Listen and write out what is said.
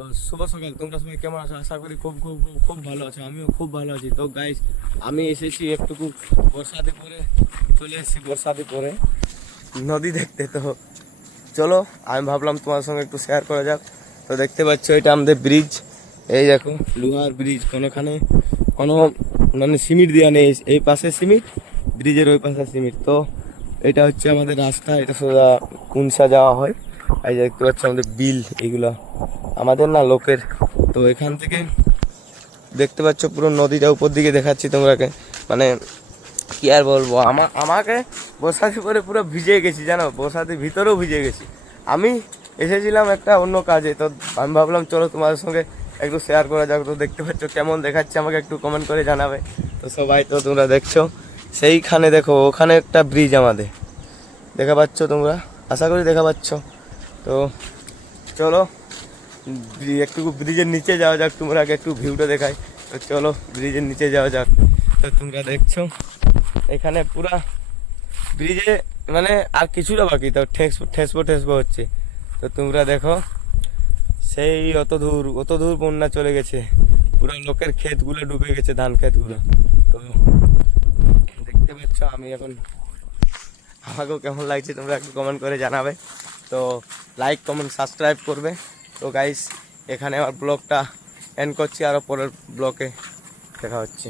তো শুভ সকাল, তোমরা সবাই কেমন আছো? আশা করি খুব খুব খুব খুব ভালো আছো। আমিও খুব ভালো আছি। তো গাইস, আমি এসেছি একটুকু বর্ষাতে পরে, চলে এসেছি বর্ষাতে পরে নদী দেখতে। তো চলো, আমি ভাবলাম তোমার সঙ্গে একটু শেয়ার করা যাক। তো দেখতে পাচ্ছ, এটা আমাদের ব্রিজ। এই দেখো, লোহার ব্রিজ। কোনোখানে কোনো মানে সিমেন্ট দেওয়া নেই। এই পাশে সিমেন্ট, ব্রিজের ওই পাশে সিমেন্ট। তো এটা হচ্ছে আমাদের রাস্তা, এটা সোজা কুনসা যাওয়া হয়। এই যে দেখতে পাচ্ছ আমাদের বিল, এইগুলা আমাদের না, লোকের। তো এখান থেকে দেখতে পাচ্ছ পুরো নদীটা উপর দিকে দেখাচ্ছি তোমাকে। মানে কি আর বলবো, আমাকে বর্ষাতে পরে পুরো ভিজে গেছি, জানো, বর্ষাতে ভিতরেও ভিজে গেছি। আমি এসেছিলাম একটা অন্য কাজে, তো আমি ভাবলাম চলো তোমাদের সঙ্গে একটু শেয়ার করা যাক। তো দেখতে পাচ্ছ কেমন দেখাচ্ছে, আমাকে একটু কমেন্ট করে জানাবে। তো সবাই, তো তোমরা দেখছো সেইখানে, দেখো ওখানে একটা ব্রিজ আমাদের দেখা পাচ্ছ তোমরা, আশা করি দেখা পাচ্ছ। তো চলো একটু ব্রিজের নিচে যাওয়া যাক, তোমরা আগে একটু ভিউটা দেখাই। তো চলো ব্রিজের নিচে যাওয়া যাক। তো তোমরা দেখছো এখানে পুরা ব্রিজে মানে আর কিছুটা বাকি, তো ঠেসবো ঠেসবো হচ্ছে। তো তোমরা দেখো, সেই অত দূর বন্যা চলে গেছে, পুরো লোকের ক্ষেতগুলো ডুবে গেছে, ধান ক্ষেতগুলো। তো দেখতে পাচ্ছ আমি এখন, আমাকেও কেমন লাগছে তোমরা একটু কমেন্ট করে জানাবে। তো লাইক কমেন্ট সাবস্ক্রাইব করবে। তো গাইস, এখানে আমার ব্লগটা এন্ড করছি, আরও পরের ব্লগে দেখা হচ্ছে।